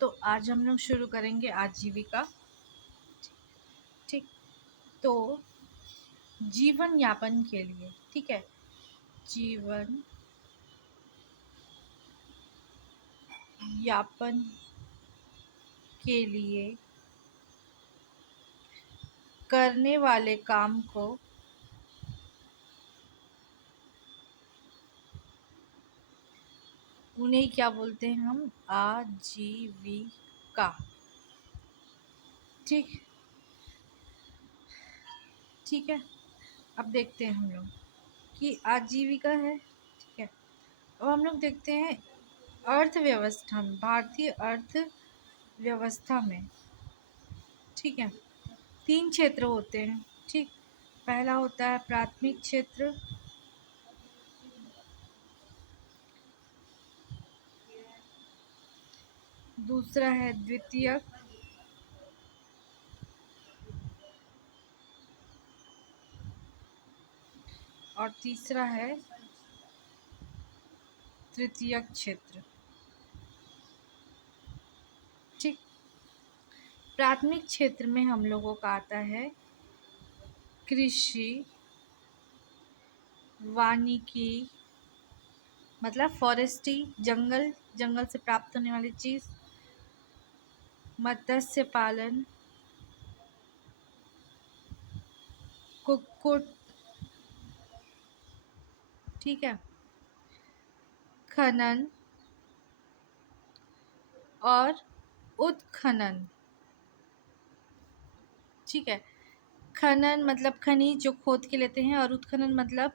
तो आज हम लोग शुरू करेंगे आजीविका। ठीक, तो जीवन यापन के लिए, ठीक है, जीवन यापन के लिए करने वाले काम को उन्हें क्या बोलते हैं हम? आजीविका। ठीक ठीक है, अब देखते हैं हम लोग कि आजीविका है। ठीक है, अब हम लोग देखते हैं अर्थव्यवस्था में, भारतीय अर्थव्यवस्था में, ठीक है, 3 क्षेत्र होते हैं। ठीक, पहला होता है प्राथमिक क्षेत्र, दूसरा है द्वितीयक, और तीसरा है तृतीयक क्षेत्र। ठीक, प्राथमिक क्षेत्र में हम लोगों का आता है कृषि, वानिकी मतलब फॉरेस्ट्री, जंगल से प्राप्त होने वाली चीज़, मत्स्य पालन, कुक्कुट, ठीक है, खनन और उत्खनन। ठीक है, खनन मतलब खनिज जो खोद के लेते हैं, और उत्खनन मतलब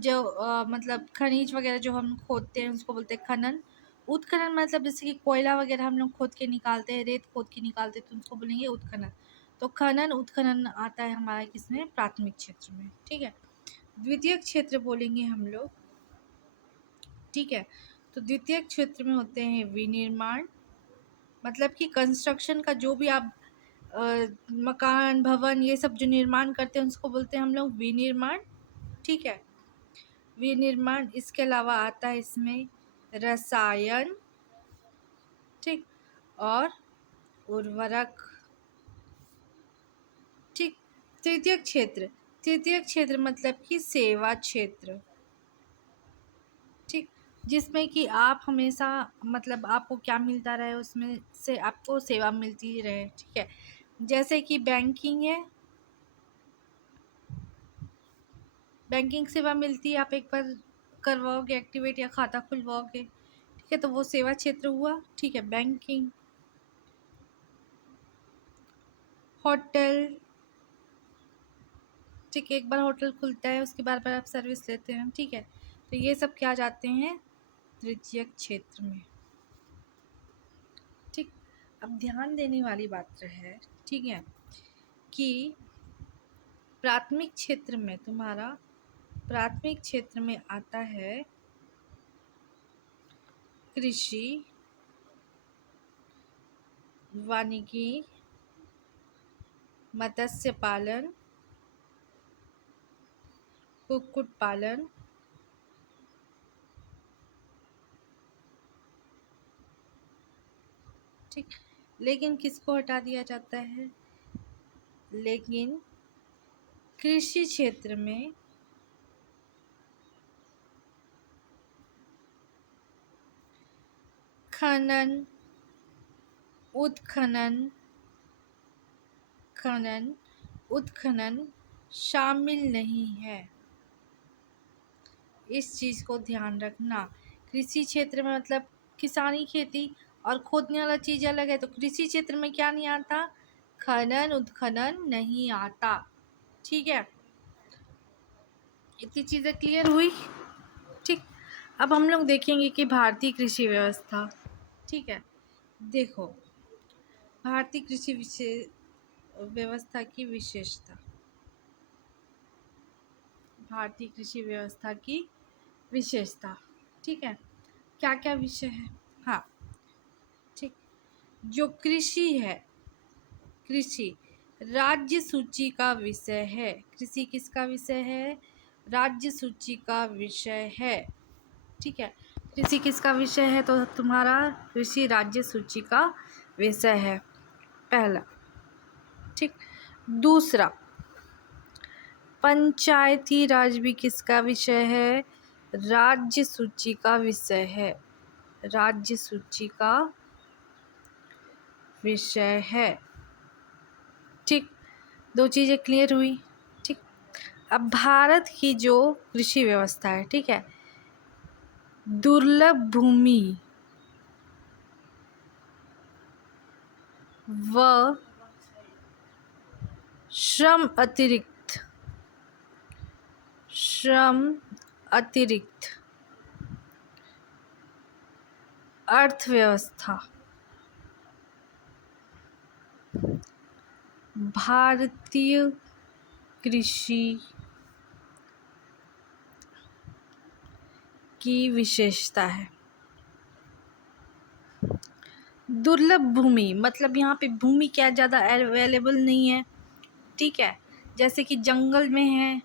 जो मतलब खनिज वगैरह जो हम खोदते हैं उसको बोलते हैं खनन। उत्खनन मतलब जैसे कि कोयला वगैरह हम लोग खोद के निकालते हैं, रेत खोद के निकालते हैं, तो उसको बोलेंगे उत्खनन। तो खनन उत्खनन आता है हमारा किसमें? प्राथमिक क्षेत्र में। ठीक है, द्वितीय क्षेत्र बोलेंगे हम लोग। ठीक है, तो द्वितीय क्षेत्र में होते हैं विनिर्माण, मतलब कि कंस्ट्रक्शन का जो भी आप मकान भवन ये सब जो निर्माण करते हैं उसको बोलते हैं हम लोग विनिर्माण। ठीक है, विनिर्माण। इसके अलावा आता है इसमें रसायन, ठीक, और उर्वरक। ठीक, तृतीय क्षेत्र मतलब कि सेवा क्षेत्र। ठीक, जिसमें कि आप हमेशा मतलब आपको क्या मिलता रहे, उसमें से आपको सेवा मिलती रहे। ठीक है, जैसे कि बैंकिंग है, बैंकिंग सेवा मिलती है, आप एक बार करवाओगे एक्टिवेट या खाता खुलवाओगे, ठीक है, तो वो सेवा क्षेत्र हुआ। ठीक है, बैंकिंग। होटल, ठीक है, एक बार होटल खुलता है उसके बार बार आप सर्विस लेते हैं। ठीक है, तो ये सब क्या जाते हैं? तृतीय क्षेत्र में। ठीक, अब ध्यान देने वाली बात है, ठीक है, कि प्राथमिक क्षेत्र में तुम्हारा प्राथमिक क्षेत्र में आता है कृषि, वानिकी, मत्स्य पालन, कुक्कुट पालन, ठीक, लेकिन किसको हटा दिया जाता है? लेकिन कृषि क्षेत्र में खनन, उत्खनन शामिल नहीं है। इस चीज़ को ध्यान रखना। कृषि क्षेत्र में मतलब किसानी, खेती, और खोदने वाला चीज़ अलग है। तो कृषि क्षेत्र में क्या नहीं आता? खनन उत्खनन नहीं आता। ठीक है, इतनी चीज़ें क्लियर हुई। ठीक, अब हम लोग देखेंगे कि भारतीय कृषि व्यवस्था। ठीक है, देखो भारतीय कृषि व्यवस्था की विशेषता, भारतीय कृषि व्यवस्था की विशेषता। ठीक है, क्या क्या विषय है? हाँ, ठीक, जो कृषि है, कृषि राज्य सूची का विषय है। कृषि किसका विषय है? राज्य सूची का विषय है। ठीक है, कृषि किसका विषय है? तो तुम्हारा कृषि राज्य सूची का विषय है, पहला। ठीक। दूसरा, पंचायती राज भी किसका विषय है? राज्य सूची का विषय है, राज्य सूची का विषय है। ठीक, दो चीज़ें क्लियर हुई। ठीक। अब भारत की जो कृषि व्यवस्था है, ठीक है, दुर्लभ भूमि व श्रम अतिरिक्त अर्थव्यवस्था भारतीय कृषि की विशेषता है। दुर्लभ भूमि मतलब यहाँ पे भूमि क्या ज़्यादा अवेलेबल नहीं है, ठीक है। जैसे कि जंगल में है,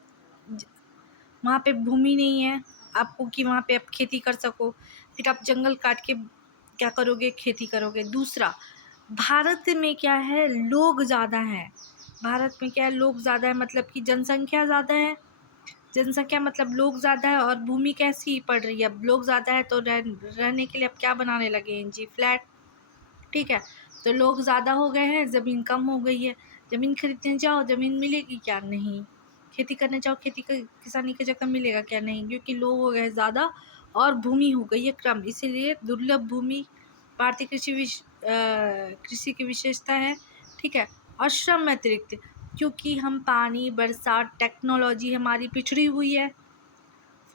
वहाँ पे भूमि नहीं है आपको कि वहाँ पे आप खेती कर सको, फिर आप जंगल काट के क्या करोगे? खेती करोगे। दूसरा, भारत में क्या है? लोग ज़्यादा हैं। भारत में क्या है? लोग ज़्यादा है, मतलब कि जनसंख्या ज़्यादा है। जनसंख्या मतलब लोग ज़्यादा है, और भूमि कैसी पड़ रही है? अब लोग ज़्यादा है तो रहने के लिए अब क्या बनाने लगे हैं जी? फ्लैट। ठीक है, तो लोग ज़्यादा हो गए हैं, ज़मीन कम हो गई है। ज़मीन खरीदने जाओ, ज़मीन मिलेगी क्या? नहीं। खेती करने जाओ, किसानी की जगह मिलेगा क्या? नहीं, क्योंकि लोग हो गए ज़्यादा और भूमि हो गई है कम। इसीलिए दुर्लभ भूमि भारतीय कृषि की विशेषता है। ठीक है, और श्रम अतिरिक्त, क्योंकि हम पानी, बरसात, टेक्नोलॉजी हमारी पिछड़ी हुई है,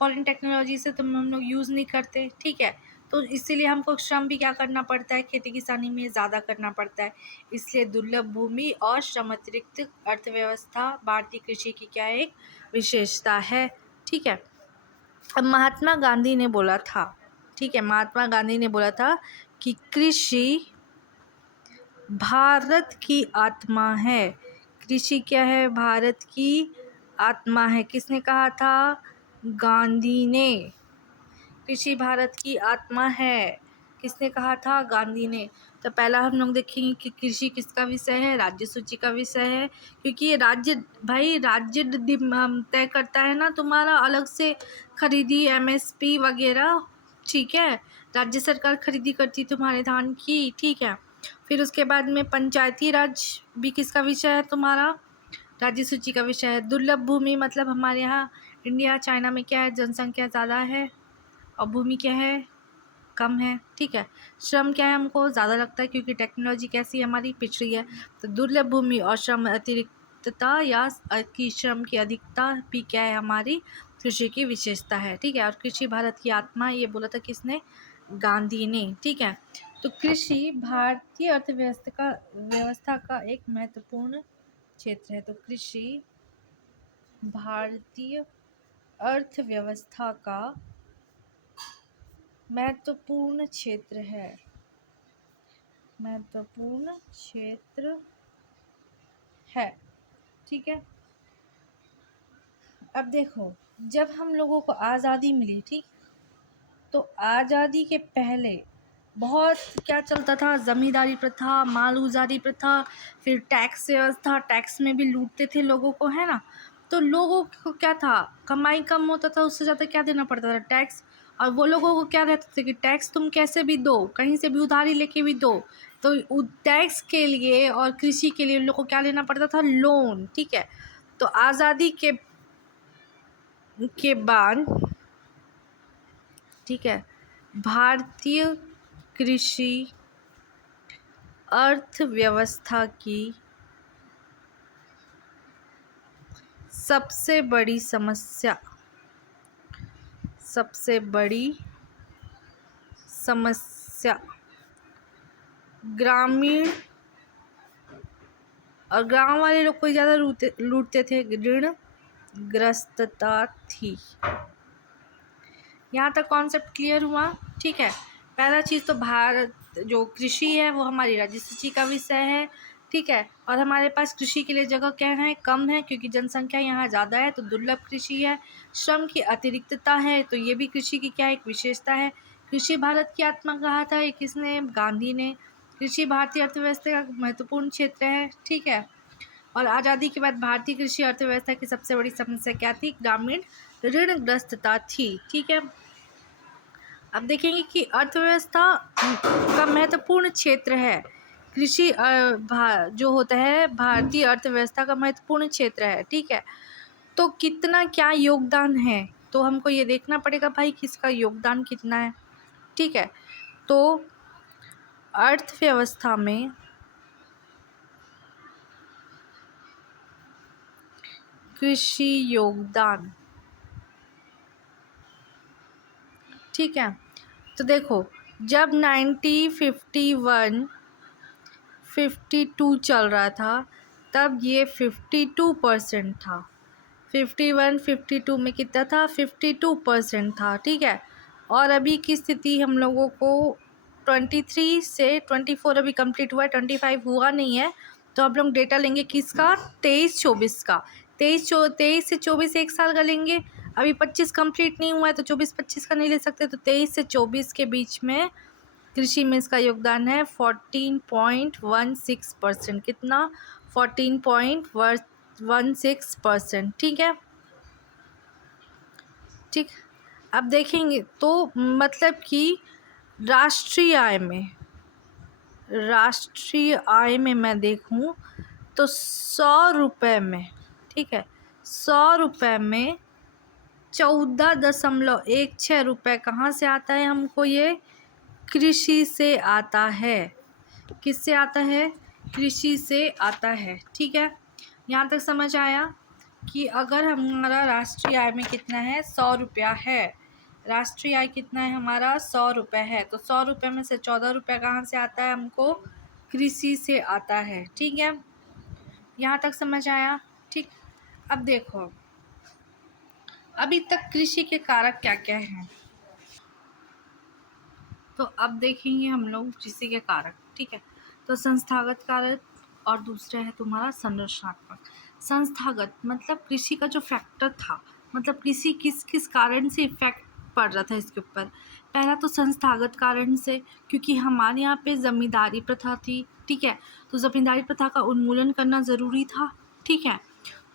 फॉरेन टेक्नोलॉजी से तो हम लोग यूज़ नहीं करते। ठीक है, तो इसीलिए हमको श्रम भी क्या करना पड़ता है? खेती किसानी में ज़्यादा करना पड़ता है। इसलिए दुर्लभ भूमि और श्रम अतिरिक्त अर्थव्यवस्था भारतीय कृषि की क्या एक विशेषता है। ठीक है, अब महात्मा गांधी ने बोला था, ठीक है, महात्मा गांधी ने बोला था कि कृषि भारत की आत्मा है। कृषि क्या है? भारत की आत्मा है। किसने कहा था? गांधी ने। कृषि भारत की आत्मा है, किसने कहा था? गांधी ने। तो पहला हम लोग देखेंगे कि कृषि किसका विषय है? राज्य सूची का विषय है, क्योंकि ये राज्य, भाई राज्य तय करता है ना तुम्हारा अलग से खरीदी, एमएसपी वगैरह। ठीक है, राज्य सरकार खरीदी करती तुम्हारे धान की। ठीक है, फिर उसके बाद में पंचायती राज भी किसका विषय है? तुम्हारा राज्य सूची का विषय है। दुर्लभ भूमि मतलब हमारे यहाँ इंडिया चाइना में क्या है? जनसंख्या ज़्यादा है और भूमि क्या है? कम है। ठीक है, श्रम क्या है? हमको ज़्यादा लगता है क्योंकि टेक्नोलॉजी कैसी है? हमारी पिछड़ी है। तो दुर्लभ भूमि और श्रम अतिरिक्तता या की श्रम की अधिकता भी क्या है? हमारी कृषि की विशेषता है। ठीक है, और कृषि भारत की आत्मा, ये बोला था किसने? गांधी ने। ठीक है, तो कृषि भारतीय व्यवस्था का एक महत्वपूर्ण क्षेत्र है। तो कृषि भारतीय अर्थव्यवस्था का महत्वपूर्ण क्षेत्र है, महत्वपूर्ण क्षेत्र है। ठीक है, अब देखो, जब हम लोगों को आज़ादी मिली, ठीक, तो आज़ादी के पहले बहुत क्या चलता था? ज़मींदारी प्रथा, मालगुजारी प्रथा, फिर टैक्स व्यवस्था, टैक्स में भी लूटते थे लोगों को, है ना। तो लोगों को क्या था? कमाई कम होता था, उससे ज़्यादा क्या देना पड़ता था? टैक्स। और वो लोगों को क्या रहता था कि टैक्स तुम कैसे भी दो, कहीं से भी उधारी लेके भी दो, तो टैक्स के लिए और कृषि के लिए उन लोग को क्या लेना पड़ता था? लोन। ठीक है, तो आज़ादी के बाद, ठीक है, भारतीय कृषि अर्थव्यवस्था की सबसे बड़ी समस्या ग्रामीण और गांव वाले लोग को ज़्यादा लूटते थे, ऋण ग्रस्तता थी। यहाँ तक कॉन्सेप्ट क्लियर हुआ। ठीक है, पहला चीज़ तो भारत जो कृषि है वो हमारी राज्य सूची का विषय है। ठीक है, और हमारे पास कृषि के लिए जगह क्या है? कम है, क्योंकि जनसंख्या यहाँ ज़्यादा है, तो दुर्लभ कृषि है। श्रम की अतिरिक्तता है, तो ये भी कृषि की क्या एक विशेषता है। कृषि भारत की आत्मा कहा था, ये किसने? गांधी ने। कृषि भारतीय अर्थव्यवस्था का महत्वपूर्ण क्षेत्र है, ठीक है। और आज़ादी के बाद भारतीय कृषि अर्थव्यवस्था की सबसे बड़ी समस्या क्या थी? ग्रामीण ऋणग्रस्तता थी, ठीक है। अब देखेंगे कि अर्थव्यवस्था का महत्वपूर्ण क्षेत्र है कृषि, जो होता है भारतीय अर्थव्यवस्था का महत्वपूर्ण क्षेत्र है, ठीक है। तो कितना क्या योगदान है, तो हमको ये देखना पड़ेगा भाई किसका योगदान कितना है, ठीक है। तो अर्थव्यवस्था में कृषि योगदान, ठीक है। तो देखो, जब 52 चल रहा था तब ये 52% था। 52 में कितना था? 52% था, ठीक है। और अभी की स्थिति हम लोगों को 23 से 24 अभी कंप्लीट हुआ है, 25 हुआ नहीं है। तो हम लोग डेटा लेंगे किसका? 23-24 का। 23 से 24 एक साल का लेंगे। अभी 25 कंप्लीट नहीं हुआ है तो 24-25 का नहीं ले सकते। तो 23 से 24 के बीच में कृषि में इसका योगदान है 14.16%। कितना? 14.16%, ठीक है। ठीक। अब देखेंगे तो मतलब कि राष्ट्रीय आय में मैं देखूं तो 100 रुपये में, ठीक है, 100 रुपये में 14.16 रुपये कहाँ से आता है हमको? ये कृषि से आता है। किससे आता है? कृषि से आता है, ठीक है। यहाँ तक समझ आया कि अगर हमारा राष्ट्रीय आय में कितना है? 100 रुपया है। राष्ट्रीय आय कितना है हमारा? 100 रुपये है। तो 100 रुपये में से 14 रुपया कहाँ से आता है हमको? कृषि से आता है, ठीक है। यहाँ तक समझ आया, ठीक। अब देखो, अभी तक कृषि के कारक क्या क्या हैं, तो अब देखेंगे हम लोग कृषि के कारक, ठीक है। तो संस्थागत कारक और दूसरा है तुम्हारा संरचनात्मक। संस्थागत मतलब कृषि का जो फैक्टर था, मतलब कृषि किस किस कारण से इफेक्ट पड़ रहा था इसके ऊपर। पहला तो संस्थागत कारण से, क्योंकि हमारे यहाँ पे जमींदारी प्रथा थी, ठीक है। तो जमींदारी प्रथा का उन्मूलन करना ज़रूरी था, ठीक है।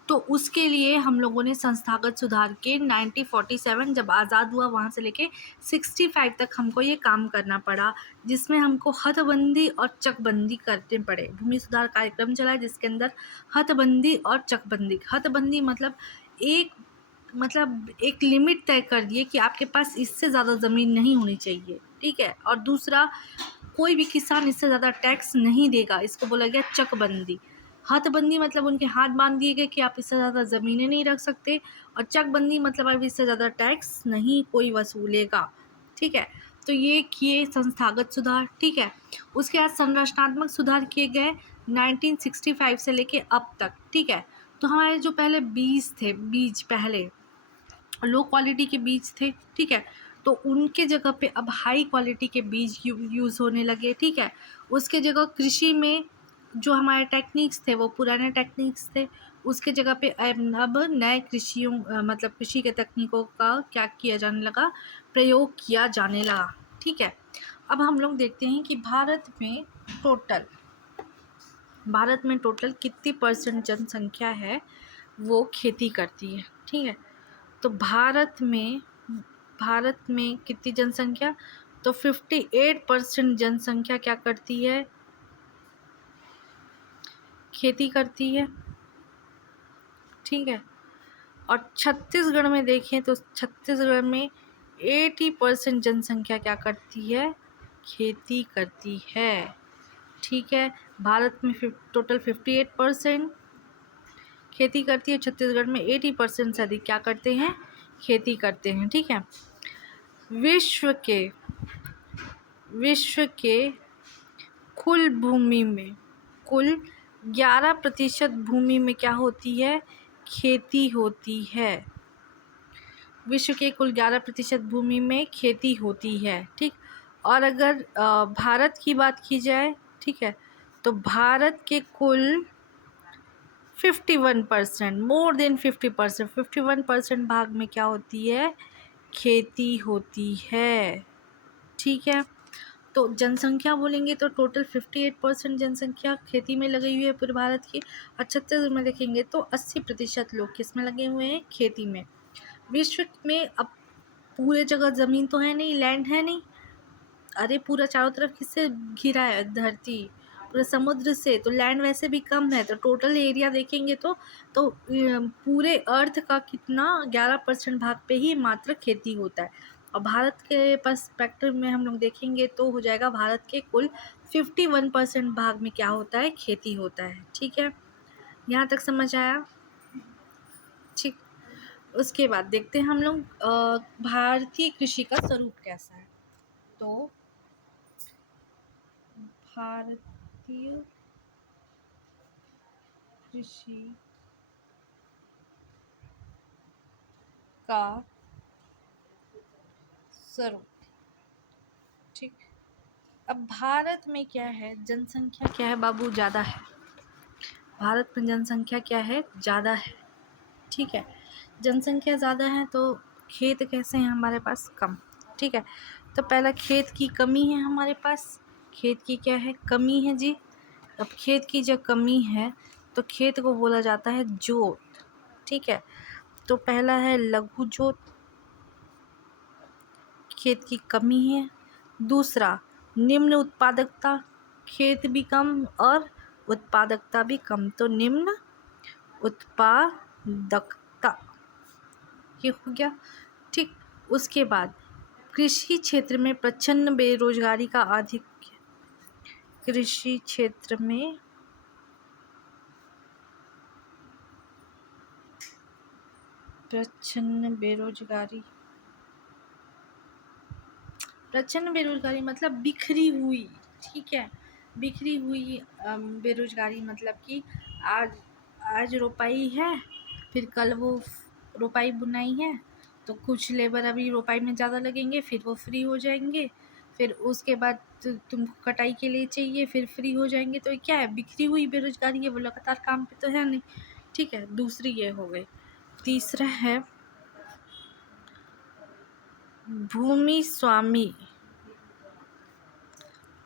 तो उसके लिए हम लोगों ने संस्थागत सुधार के 1947 जब आज़ाद हुआ वहाँ से लेके 65 तक हमको ये काम करना पड़ा, जिसमें हमको हदबंदी और चकबंदी करने पड़े। भूमि सुधार कार्यक्रम चला जिसके अंदर हदबंदी और चकबंदी। हदबंदी मतलब एक लिमिट तय कर दिए कि आपके पास इससे ज़्यादा ज़मीन नहीं होनी चाहिए, ठीक है। और दूसरा, कोई भी किसान इससे ज़्यादा टैक्स नहीं देगा, इसको बोला गया चकबंदी। हथबंदी मतलब उनके हाथ बांध दिए गए कि आप इससे ज़्यादा ज़मीनें नहीं रख सकते। और चकबंदी मतलब अब इससे ज़्यादा टैक्स नहीं कोई वसूलेगा, ठीक है। तो ये किए संस्थागत सुधार, ठीक है। उसके बाद संरचनात्मक सुधार किए गए 1965 से लेके अब तक, ठीक है। तो हमारे जो पहले बीज पहले लो क्वालिटी के बीज थे, ठीक है। तो उनके जगह पे अब हाई क्वालिटी के बीज यूज़ होने लगे, ठीक है। उसके जगह कृषि में जो हमारे टेक्निक्स थे वो पुराने टेक्निक्स थे, उसके जगह पे अब नए मतलब कृषि के तकनीकों का क्या किया जाने लगा? प्रयोग किया जाने लगा, ठीक है। अब हम लोग देखते हैं कि भारत में टोटल कितनी % जनसंख्या है वो खेती करती है, ठीक है। तो भारत में कितनी जनसंख्या? तो 58% जनसंख्या क्या करती है? खेती करती है, ठीक है। और छत्तीसगढ़ में देखें तो छत्तीसगढ़ में 80% जनसंख्या क्या करती है? खेती करती है, ठीक है। भारत में टोटल 58% खेती करती है, छत्तीसगढ़ में 80% से अधिक क्या करते हैं? खेती करते हैं, ठीक है। विश्व के कुल 11% भूमि में क्या होती है? खेती होती है। विश्व के कुल 11% भूमि में खेती होती है, ठीक। और अगर भारत की बात की जाए, ठीक है, तो भारत के कुल 51%, मोर देन 50%, 51% भाग में क्या होती है? खेती होती है, ठीक है। तो जनसंख्या बोलेंगे तो टोटल 58% जनसंख्या खेती में लगी हुई है पूरे भारत की, और छत्तीसगढ़ में देखेंगे तो 80% लोग किस में लगे हुए हैं, खेती में। विश्व में अब पूरे जगह ज़मीन तो है नहीं, लैंड है नहीं, अरे पूरा चारों तरफ किससे घिरा है, धरती पूरा समुद्र से, तो लैंड वैसे भी कम है। तो टोटल एरिया देखेंगे तो पूरे अर्थ का कितना 11% भाग पे ही मात्र खेती होता है। और भारत के पर्सपेक्टिव में हम लोग देखेंगे तो हो जाएगा भारत के कुल 51% भाग में क्या होता है, खेती होता है। ठीक है, यहाँ तक समझ आया। ठीक, उसके बाद देखते हैं हम लोग भारतीय कृषि का स्वरूप कैसा है। तो भारतीय कृषि का स्वरूप, ठीक। अब भारत में क्या है, जनसंख्या क्या है बाबू, ज़्यादा है। भारत में जनसंख्या क्या है, ज़्यादा है। ठीक है, जनसंख्या ज़्यादा है तो खेत कैसे हैं हमारे पास, कम। ठीक है, तो पहला खेत की कमी है हमारे पास, खेत की क्या है, कमी है जी। अब खेत की जब कमी है तो खेत को बोला जाता है जोत। ठीक है, तो पहला है लघु जोत, खेत की कमी है। दूसरा निम्न उत्पादकता, खेत भी कम और उत्पादकता भी कम, तो निम्न उत्पादकता, ये हो गया। ठीक, उसके बाद कृषि क्षेत्र में प्रचंड बेरोजगारी का आधिक्य, कृषि क्षेत्र में प्रचंड बेरोजगारी, प्रचंड बेरोजगारी मतलब बिखरी हुई। ठीक है, बिखरी हुई बेरोजगारी मतलब कि आज रोपाई है, फिर कल वो रोपाई बुनाई है, तो कुछ लेबर अभी रोपाई में ज़्यादा लगेंगे, फिर वो फ्री हो जाएंगे, फिर उसके बाद तुमको कटाई के लिए चाहिए, फिर फ्री हो जाएंगे। तो ये क्या है, बिखरी हुई बेरोजगारी है, वो लगातार काम पे तो है नहीं। ठीक है, दूसरी ये हो गई। तीसरा है भूमि स्वामी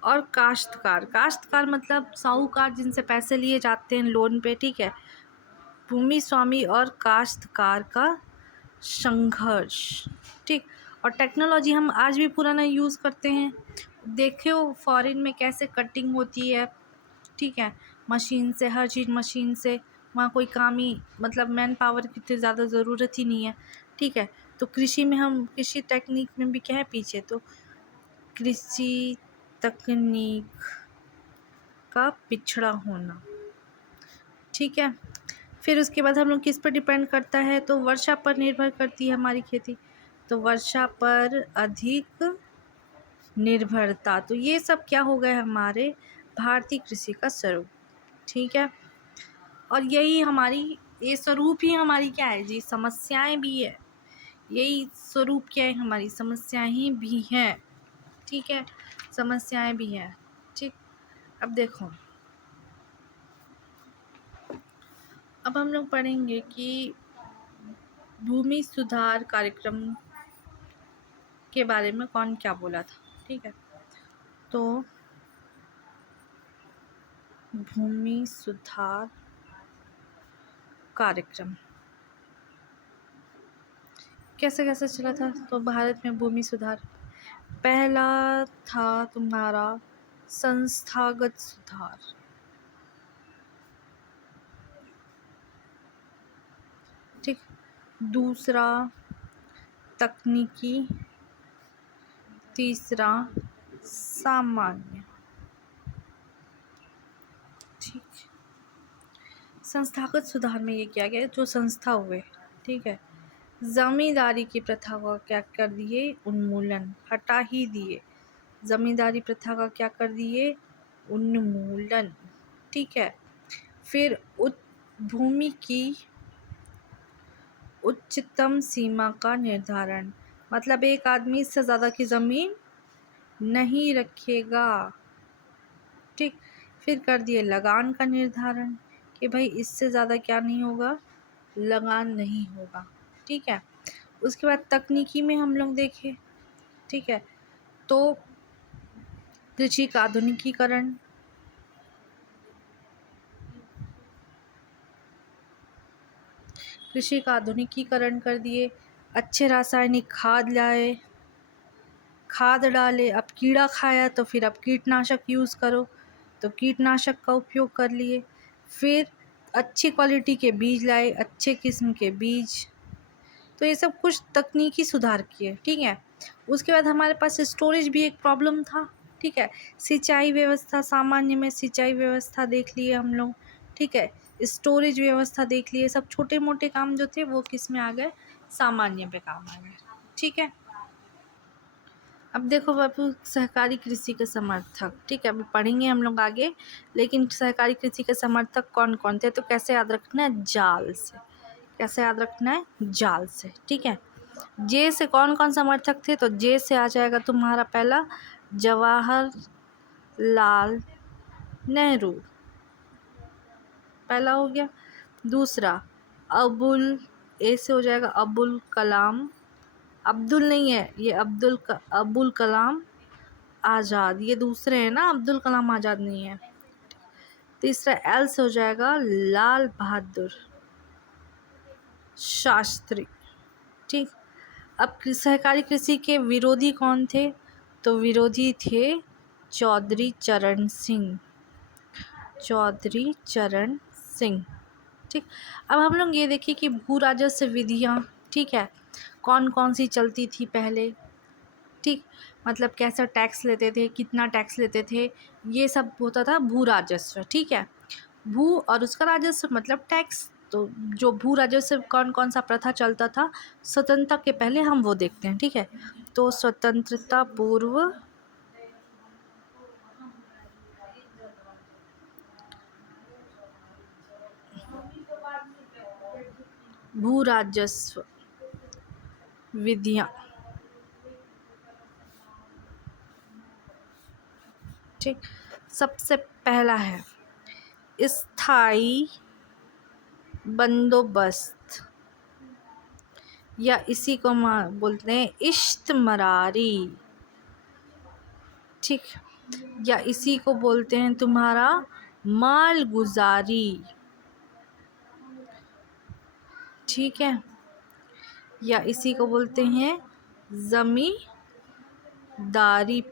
और काश्तकार। काश्तकार मतलब साहूकार, जिनसे पैसे लिए जाते हैं लोन पे। ठीक है, भूमि स्वामी और काश्तकार का संघर्ष। ठीक, और टेक्नोलॉजी हम आज भी पुराना यूज़ करते हैं। देखो फॉरेन में कैसे कटिंग होती है। ठीक है, मशीन से, हर चीज़ मशीन से, वहाँ कोई काम ही मतलब मैन पावर की इतनी ज़्यादा ज़रूरत ही नहीं है। ठीक है, तो कृषि में हम कृषि टेक्निक में भी क्या है पीछे, तो कृषि तकनीक का पिछड़ा होना। ठीक है, फिर उसके बाद हम लोग किस पर डिपेंड करता है, तो वर्षा पर निर्भर करती है हमारी खेती, तो वर्षा पर अधिक निर्भरता। तो ये सब क्या हो गए हमारे भारतीय कृषि का स्वरूप। ठीक है, और यही हमारी, ये स्वरूप ही हमारी क्या है जी, समस्याएं भी है। यही स्वरूप क्या है, हमारी समस्याएं ही भी हैं। ठीक है, समस्याएं भी हैं। ठीक, अब देखो, अब हम लोग पढ़ेंगे कि भूमि सुधार कार्यक्रम के बारे में कौन क्या बोला था। ठीक है, तो भूमि सुधार कार्यक्रम कैसे कैसे चला था, तो भारत में भूमि सुधार पहला था तुम्हारा संस्थागत सुधार। ठीक, दूसरा तकनीकी, तीसरा सामान्य। ठीक, संस्थागत सुधार में ये किया गया, जो संस्था हुए। ठीक है, जमींदारी की प्रथा का क्या कर दिए, उन्मूलन, हटा ही दिए। जमींदारी प्रथा का क्या कर दिए, उन्मूलन। ठीक है, फिर भूमि की उच्चतम सीमा का निर्धारण, मतलब एक आदमी इससे ज़्यादा की ज़मीन नहीं रखेगा। ठीक, फिर कर दिए लगान का निर्धारण कि भाई इससे ज़्यादा क्या नहीं होगा, लगान नहीं होगा। ठीक है, उसके बाद तकनीकी में हम लोग देखें। ठीक है, तो कृषि का आधुनिकीकरण, कृषि का आधुनिकीकरण कर दिए, अच्छे रासायनिक खाद लाए, खाद डाले, अब कीड़ा खाया तो फिर अब कीटनाशक यूज़ करो, तो कीटनाशक का उपयोग कर लिए, फिर अच्छी क्वालिटी के बीज लाए, अच्छे किस्म के बीज। तो ये सब कुछ तकनीकी सुधार किए, ठीक है। उसके बाद हमारे पास स्टोरेज भी एक प्रॉब्लम था, ठीक है। सिंचाई व्यवस्था, सामान्य में सिंचाई व्यवस्था देख लिए हम लोग, ठीक है। स्टोरेज व्यवस्था देख लिए, सब छोटे मोटे काम जो थे वो किस में आ गए, सामान्य पे काम आ गए, ठीक है। अब देखो बाबू, सहकारी कृषि के समर्थक, ठीक है, अभी पढ़ेंगे हम लोग आगे, लेकिन सहकारी कृषि के समर्थक कौन कौन थे, तो कैसे याद रखना है, जाल से, कैसे याद रखना है, जाल से, ठीक है। जे से कौन कौन समर्थक थे, तो जे से आ जाएगा तुम्हारा पहला जवाहरलाल नेहरू, पहला हो गया। दूसरा अबुल, ए से हो जाएगा अबुल कलाम, अब्दुल नहीं है ये, अबुल कलाम आज़ाद, ये दूसरे हैं ना, अब्दुल कलाम आज़ाद नहीं है। तीसरा एल से हो जाएगा लाल बहादुर शास्त्री, ठीक। अब सहकारी कृषि के विरोधी कौन थे, तो विरोधी थे चौधरी चरण सिंह, चौधरी चरण सिंह, ठीक। अब हम लोग ये देखिए कि भू राजस्व विधियाँ, ठीक है, कौन कौन सी चलती थी पहले, ठीक। मतलब कैसा टैक्स लेते थे, कितना टैक्स लेते थे, ये सब होता था भू राजस्व, ठीक है। भू और उसका राजस्व मतलब टैक्स। तो जो भू राजस्व कौन कौन सा प्रथा चलता था स्वतंत्रता के पहले, हम वो देखते हैं, ठीक है। तो स्वतंत्रता पूर्व भू राजस्व विधियाँ, ठीक। सबसे पहला है स्थाई बंदोबस्त, या इसी को बोलते हैं इश्तमरारी, ठीक, या इसी को बोलते हैं तुम्हारा मालगुजारी, ठीक है, या इसी को बोलते हैं जमींदारी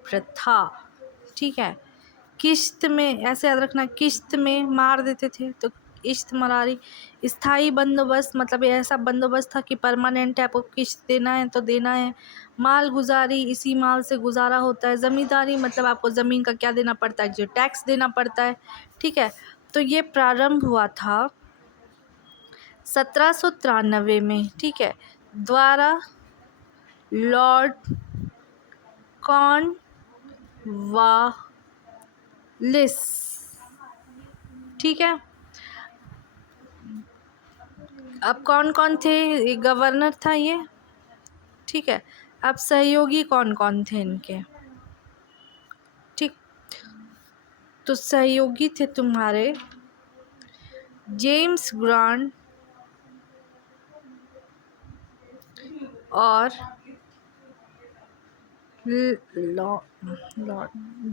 प्रथा, ठीक है। किश्त में, ऐसे याद रखना, किश्त में मार देते थे, तो इश्तमरारी। स्थाई बंदोबस्त मतलब ये ऐसा बंदोबस्त था कि परमानेंट है, आपको किश्त देना है तो देना है। माल गुजारी, इसी माल से गुजारा होता है। ज़मींदारी मतलब आपको ज़मीन का क्या देना पड़ता है, जो टैक्स देना पड़ता है, ठीक है। तो ये प्रारंभ हुआ था 1793 में, ठीक है, द्वारा लॉर्ड कॉर्नवालिस, ठीक है। अब कौन कौन थे, गवर्नर था ये, ठीक है। अब सहयोगी कौन कौन थे इनके, ठीक। तो सहयोगी थे तुम्हारे जेम्स ग्रांट और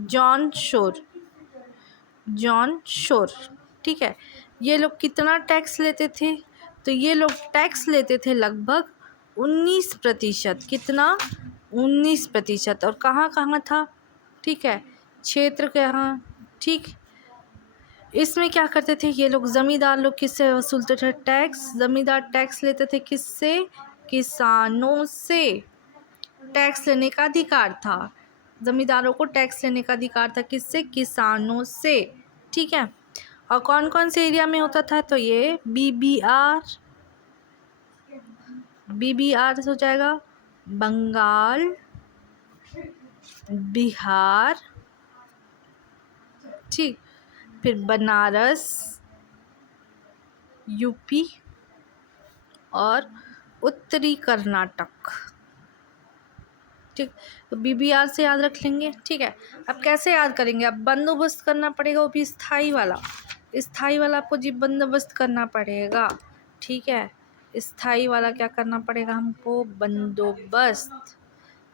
जॉन शोर, जॉन शोर, ठीक है। ये लोग कितना टैक्स लेते थे, तो ये लोग टैक्स लेते थे लगभग 19%, कितना, 19%। और कहाँ कहाँ था, ठीक है, क्षेत्र के यहाँ, ठीक। इसमें क्या करते थे ये लोग, ज़मींदार लोग किससे वसूलते थे टैक्स, ज़मींदार टैक्स लेते थे किससे, किसानों से। टैक्स लेने का अधिकार था, ज़मींदारों को टैक्स लेने का अधिकार था, किससे, किसानों से, ठीक है। और कौन कौन से एरिया में होता था, तो ये बीबीआर, बीबीआर हो जाएगा बंगाल, बिहार, ठीक, फिर बनारस, यूपी और उत्तरी कर्नाटक, ठीक। तो बीबीआर से याद रख लेंगे, ठीक है। अब कैसे याद करेंगे, अब बंदोबस्त करना पड़ेगा, वो भी स्थाई वाला, स्थाई वाला आपको जी बंदोबस्त करना पड़ेगा, ठीक है। स्थाई वाला क्या करना पड़ेगा हमको, बंदोबस्त,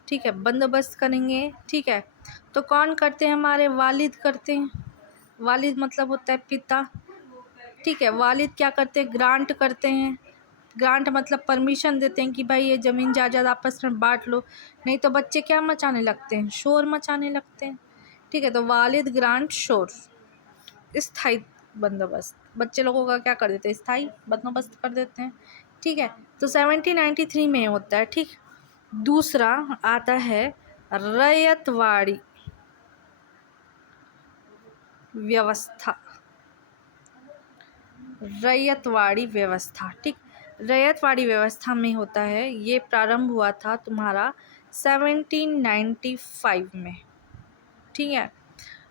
ठीक है, बंदोबस्त करेंगे, ठीक है। तो कौन करते हैं? हमारे वालिद करते हैं। वालिद मतलब होता है पिता, ठीक है। वालिद क्या करते हैं? ग्रांट करते हैं। ग्रांट मतलब परमिशन देते हैं कि भाई ये ज़मीन जायदाद आपस में बांट लो, नहीं तो बच्चे क्या मचाने लगते हैं? शोर मचाने लगते हैं, ठीक है। तो वालिद, ग्रांट, शोर। स्थायी बंदोबस्त, बच्चे लोगों का क्या कर देते हैं? स्थायी बंदोबस्त कर देते हैं, ठीक है। तो 1793 में होता है, ठीक। दूसरा आता है रैयतवाड़ी व्यवस्था। रैयतवाड़ी व्यवस्था, ठीक। रैयतवाड़ी व्यवस्था में होता है, ये प्रारंभ हुआ था तुम्हारा 1795 में, ठीक है।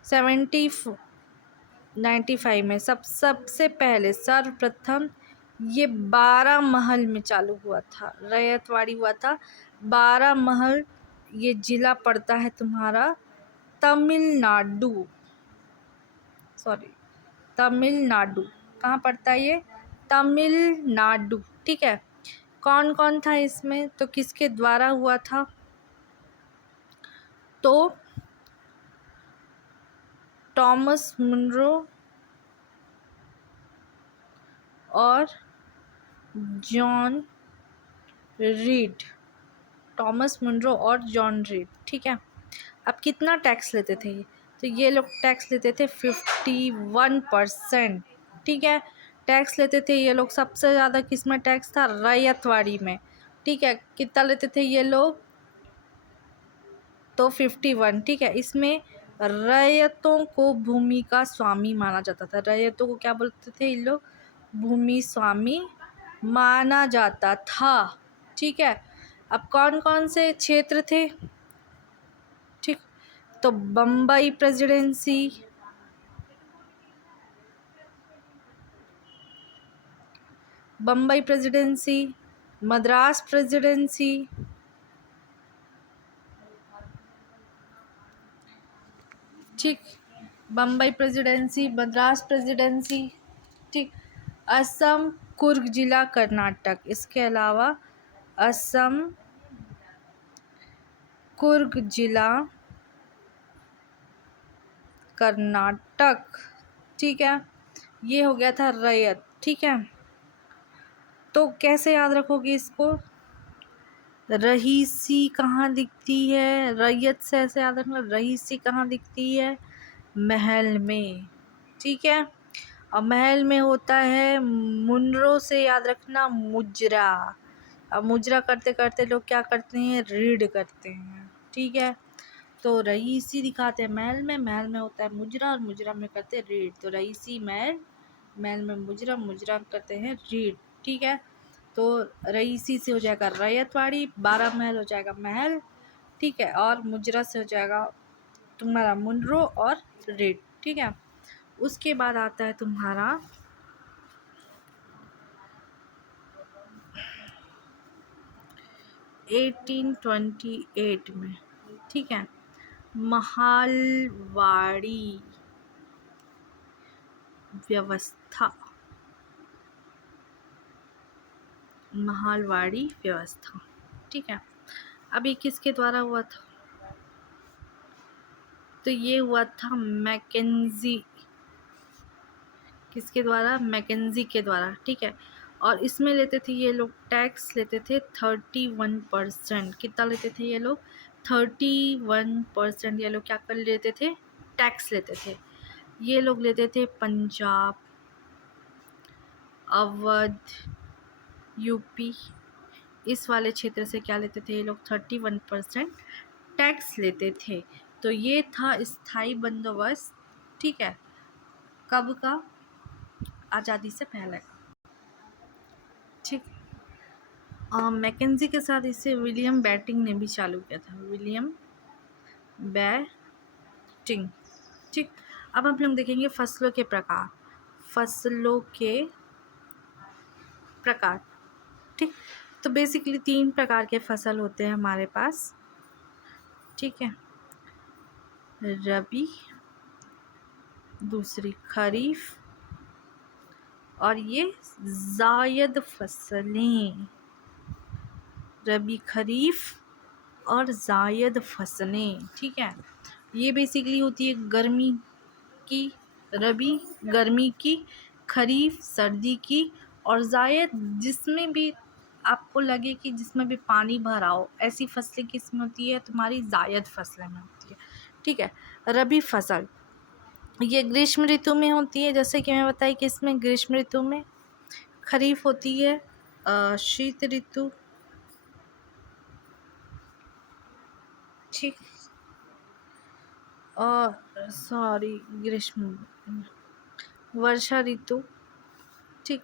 1795 में सबसे पहले सर्वप्रथम ये 12 महल में चालू हुआ था। रैयतवाड़ी हुआ था 12 महल। ये जिला पड़ता है तुम्हारा तमिलनाडु, तमिलनाडु। कहाँ पड़ता है ये? तमिलनाडु, ठीक है। कौन कौन था इसमें? तो किसके द्वारा हुआ था? तो थॉमस मुनरो और जॉन रीड। थॉमस मुनरो और जॉन रीड, ठीक है। अब कितना टैक्स लेते थे ये? तो ये लोग टैक्स लेते थे 51%, ठीक है। टैक्स लेते थे ये लोग। सबसे ज़्यादा किस में टैक्स था? रैयतवाड़ी में, ठीक है। कितना लेते थे ये लोग? तो 51, ठीक है। इसमें रैयतों को भूमि का स्वामी माना जाता था। रैयतों को क्या बोलते थे ये लोग? भूमि स्वामी माना जाता था, ठीक है। अब कौन कौन से क्षेत्र थे? ठीक, तो बम्बई प्रेसिडेंसी, मद्रास प्रेसिडेंसी, ठीक। बम्बई प्रेसिडेंसी, मद्रास प्रेसिडेंसी, ठीक। असम, कुर्ग जिला कर्नाटक। इसके अलावा असम, कुर्ग जिला कर्नाटक, ठीक है। ये हो गया था रैयत, ठीक है। तो कैसे याद रखोगे इसको? रईसी कहाँ दिखती है? रैयत से ऐसे याद रखना। रईसी कहाँ दिखती है? महल में, ठीक है। और महल में होता है मुनरो से याद रखना मुजरा। अब मुजरा करते करते लोग क्या करते हैं? रीड करते हैं, ठीक है। तो रईसी दिखाते हैं महल में, महल में होता है मुजरा और मुजरा में करते हैं रीड। तो रईसी महल, महल में मुजरा, मुजरा करते हैं रीड, ठीक है। तो रईसी से हो जाएगा रैयतवाड़ी, 12 महल हो जाएगा महल, ठीक है। और मुजरा से हो जाएगा तुम्हारा मुनरो और रीड, ठीक है। उसके बाद आता है तुम्हारा 1828 में, ठीक है, महालवाड़ी व्यवस्था। महालवाड़ी व्यवस्था, ठीक है। अब ये किसके द्वारा हुआ था? तो ये हुआ था मैकेंजी। किसके द्वारा? मैकेंजी के द्वारा, ठीक है। और इसमें लेते थे ये लोग टैक्स लेते थे 31%। कितना लेते थे ये लोग? 31%। ये लोग क्या कर लेते थे? टैक्स लेते थे। ये लोग लेते थे पंजाब, अवध, यूपी, इस वाले क्षेत्र से क्या लेते थे ये लोग? 31% टैक्स लेते थे। तो ये था स्थायी बंदोबस्त, ठीक है। कब का? आज़ादी से पहले, ठीक। मैकेंजी के साथ इसे विलियम बैटिंग ने भी चालू किया था। विलियम बैटिंग, ठीक। अब हम लोग देखेंगे फसलों के प्रकार। फसलों के प्रकार, ठीक। तो बेसिकली 3 प्रकार के फसल होते हैं हमारे पास, ठीक है। रबी, दूसरी खरीफ, और ये जायद फसलें। रबी, खरीफ और जायद फसलें, ठीक है। ये बेसिकली होती है गर्मी की, रबी गर्मी की, खरीफ सर्दी की, और जायद जिसमें भी आपको लगे कि जिसमें भी पानी भरा हो, ऐसी फसलें किसमें होती है, तुम्हारी जायद फसलें में होती है। ठीक है। रबी फसल ये ग्रीष्म ऋतु में होती है, जैसे कि मैं बताई कि इसमें ग्रीष्म ऋतु में। खरीफ होती है शीत ऋतु। ठीक। और सॉरी, ग्रीष्म, वर्षा ऋतु। ठीक।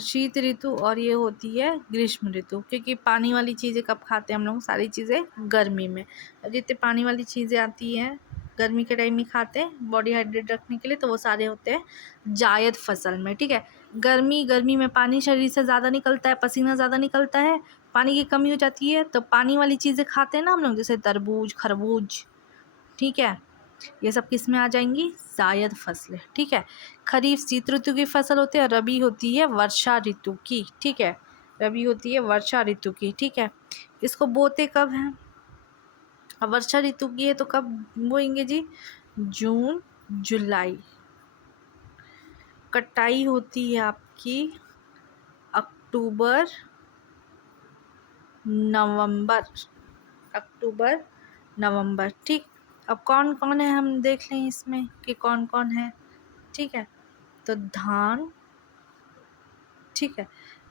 शीत ऋतु, और ये होती है ग्रीष्म ऋतु, क्योंकि पानी वाली चीज़ें कब खाते हैं हम लोग, सारी चीज़ें गर्मी में। जितने पानी वाली चीज़ें आती हैं गर्मी के टाइम में खाते हैं बॉडी हाइड्रेट रखने के लिए, तो वो सारे होते हैं जायद फसल में। ठीक है। गर्मी में पानी शरीर से ज़्यादा निकलता है, पसीना ज़्यादा निकलता है, पानी की कमी हो जाती है, तो पानी वाली चीज़ें खाते हैं ना हम लोग, जैसे तरबूज, खरबूज। ठीक है। ये सब किस में आ जाएंगी, जायद फसलें। ठीक है। खरीफ शीत ऋतु की फसल होती है, रबी होती है वर्षा ऋतु की। ठीक है। रबी होती है वर्षा ऋतु की। ठीक है। इसको बोते कब हैं, अब वर्षा ऋतु की है तो कब बोएंगे जी, जून जुलाई। कटाई होती है आपकी अक्टूबर नवंबर, अक्टूबर नवंबर। ठीक। अब कौन कौन है हम देख लें इसमें कि कौन कौन है। ठीक है। तो धान। ठीक है।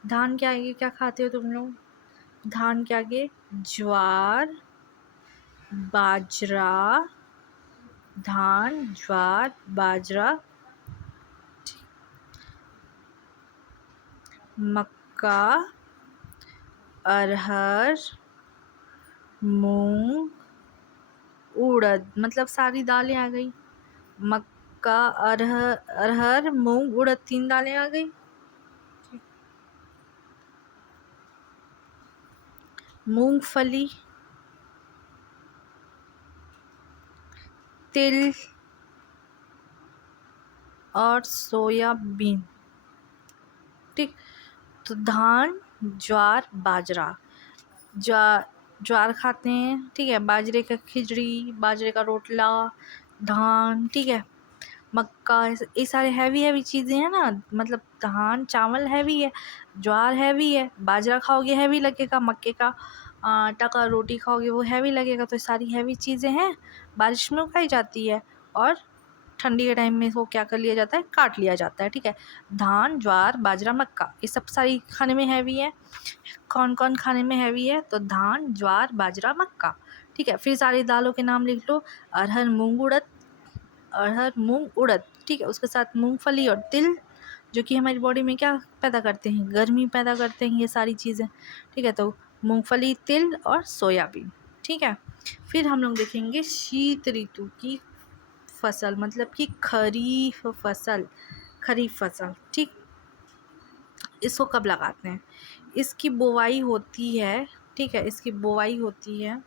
धान के आगे क्या खाते हो तुम लोग, धान के आगे ज्वार, बाजरा, धान, ज्वार, बाजरा, मक्का, अरहर, मूंग, उड़द, मतलब सारी दालें आ गई। मक्का, अरहर, मूंग, उड़द, 3 दालें आ गई। मूंगफली, तिल और सोयाबीन। ठीक। तो धान, ज्वार, बाजरा। ज्वार खाते हैं। ठीक है। बाजरे का खिचड़ी, बाजरे का रोटला, धान। ठीक है। मक्का, ये सारे हैवी चीज़ें हैं ना, मतलब धान चावल हैवी है, ज्वार हैवी है, बाजरा खाओगे हैवी लगेगा, मक्के का आटा का रोटी खाओगे वो हैवी लगेगा। तो ये सारी हैवी चीज़ें हैं, बारिश में उगाई जाती है, और ठंडी के टाइम में इसको क्या कर लिया जाता है, काट लिया जाता है। ठीक है। धान, ज्वार, बाजरा, मक्का, ये सब सारी खाने में हैवी है। कौन कौन खाने में हैवी है, तो धान, ज्वार, बाजरा, मक्का। ठीक है। फिर सारी दालों के नाम लिख लो, अरहर, मूंग, उड़द, अरहर, मूंग, उड़द। ठीक है। उसके साथ मूंगफली और तिल, जो कि हमारी बॉडी में क्या पैदा करते हैं, गर्मी पैदा करते हैं ये सारी चीज़ें। ठीक है। तो मूंगफली, तिल और सोयाबीन। ठीक है। फिर हम लोग देखेंगे शीत ऋतु की फसल, मतलब कि खरीफ फसल, खरीफ फसल। ठीक। इसको कब लगाते हैं, इसकी बुवाई होती है। ठीक है। इसकी बुवाई होती है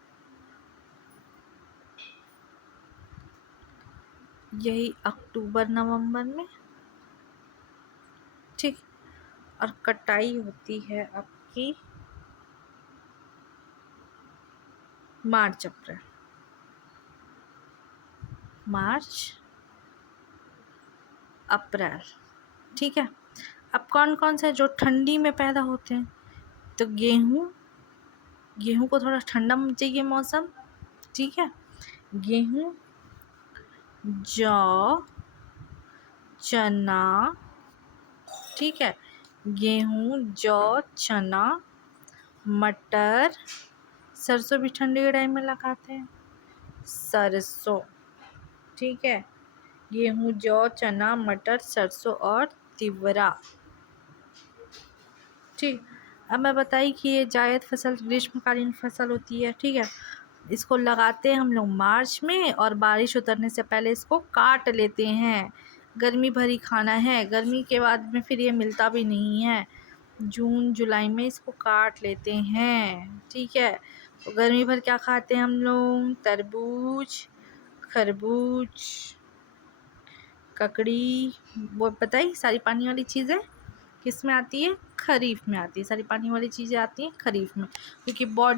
यही अक्टूबर नवंबर में। ठीक। और कटाई होती है आपकी मार्च अप्रैल, मार्च अप्रैल। ठीक है। अब कौन कौन से जो ठंडी में पैदा होते हैं, तो गेहूँ, गेहूँ को थोड़ा ठंडा में चाहिए मौसम। ठीक है। गेहूँ, जौ, चना। ठीक है। गेहूँ, जौ, चना, मटर, सरसों भी ठंडी के टाइम में लगाते हैं, सरसों। ठीक है। गेहूँ, जौ, चना, मटर, सरसों और तिवरा। ठीक। अब मैं बताई कि ये जायद फसल ग्रीष्मकालीन फसल होती है। ठीक है। इसको लगाते हैं हम लोग मार्च में, और बारिश उतरने से पहले इसको काट लेते हैं। गर्मी भरी खाना है, गर्मी के बाद में फिर ये मिलता भी नहीं है, जून जुलाई में इसको काट लेते हैं। ठीक है। तो गर्मी भर क्या खाते हैं हम लोग, तरबूज, खरबूज, ककड़ी, वो बताई सारी पानी वाली चीज़ें किस में आती है, खरीफ में आती है। सारी पानी वाली चीज़ें आती हैं खरीफ में, क्योंकि बॉडी